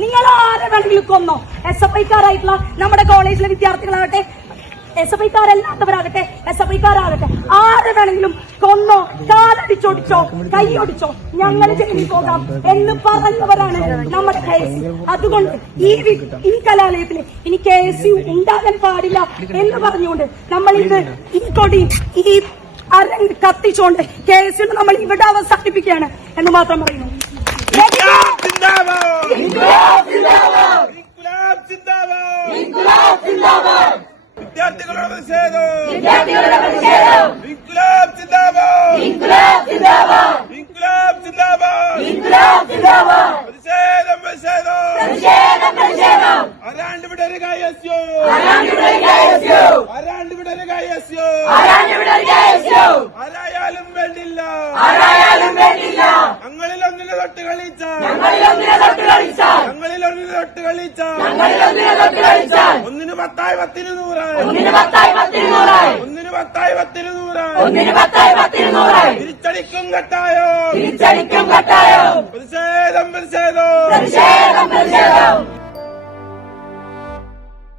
നിങ്ങൾ ആരെ വേണമെങ്കിലും കൊന്നോ. എസ് എഫ് ഐക്കാരായിട്ടുള്ള നമ്മുടെ കോളേജിലെ വിദ്യാർത്ഥികളാകട്ടെ എസ് എഫ് ഐക്കാരല്ലാത്തവരാകട്ടെ എസ് എഫ് ഐക്കാരാകട്ടെ ആരെ വേണമെങ്കിലും കൊന്നോ കാലടിച്ചോടിച്ചോ കൈയൊടിച്ചോ ഞങ്ങൾ ജയിലിൽ പോകാം എന്ന് പറഞ്ഞവരാണ് നമ്മുടെ കെ എസ് അതുകൊണ്ട് ഈ ഈ കലാലയത്തിൽ ഇനി കെ എസ് യു ഉണ്ടാകാൻ പാടില്ല എന്ന് പറഞ്ഞുകൊണ്ട് നമ്മൾ ഇത് ഈ കൊടി ഈ അരങ്ങ് കത്തിച്ചുകൊണ്ട് കെ എസ് യു നമ്മൾ ഇവിടെ അവസാനിപ്പിക്കുകയാണ് എന്ന് മാത്രം പറയുന്നു ഇൻക്ലാബ് സിന്ദാബാദ് ഇൻക്ലാബ് സിന്ദാബാദ് വിദ്യാർത്ഥികളുടെ പ്രതിഷേധം ഇൻക്ലാബ് സിന്ദാബാദ് ഇൻക്ലാബ് സിന്ദാബാദ് പ്രതിഷേധം പ്രതിഷേധം ആരാണ്ട് വിടരുക യസ്യോ ആരാണ്ട് വിടരുക യസ്യോ ആരായാലും വേണ്ടില്ല ഞങ്ങളിൽ ഒന്നിനെ തൊട്ട് കളിച്ച ഞങ്ങളിൽ ഒന്നിനെ തൊട്ട് കളിച്ച ഒന്നിന് പത്തായി പത്തിന് നൂറായി. ഒന്നിന് പത്തായി പത്തിന് നൂറായി. തിരിച്ചടിക്കും കട്ടായോ? പ്രതിഷേധം പ്രതിഷേധം.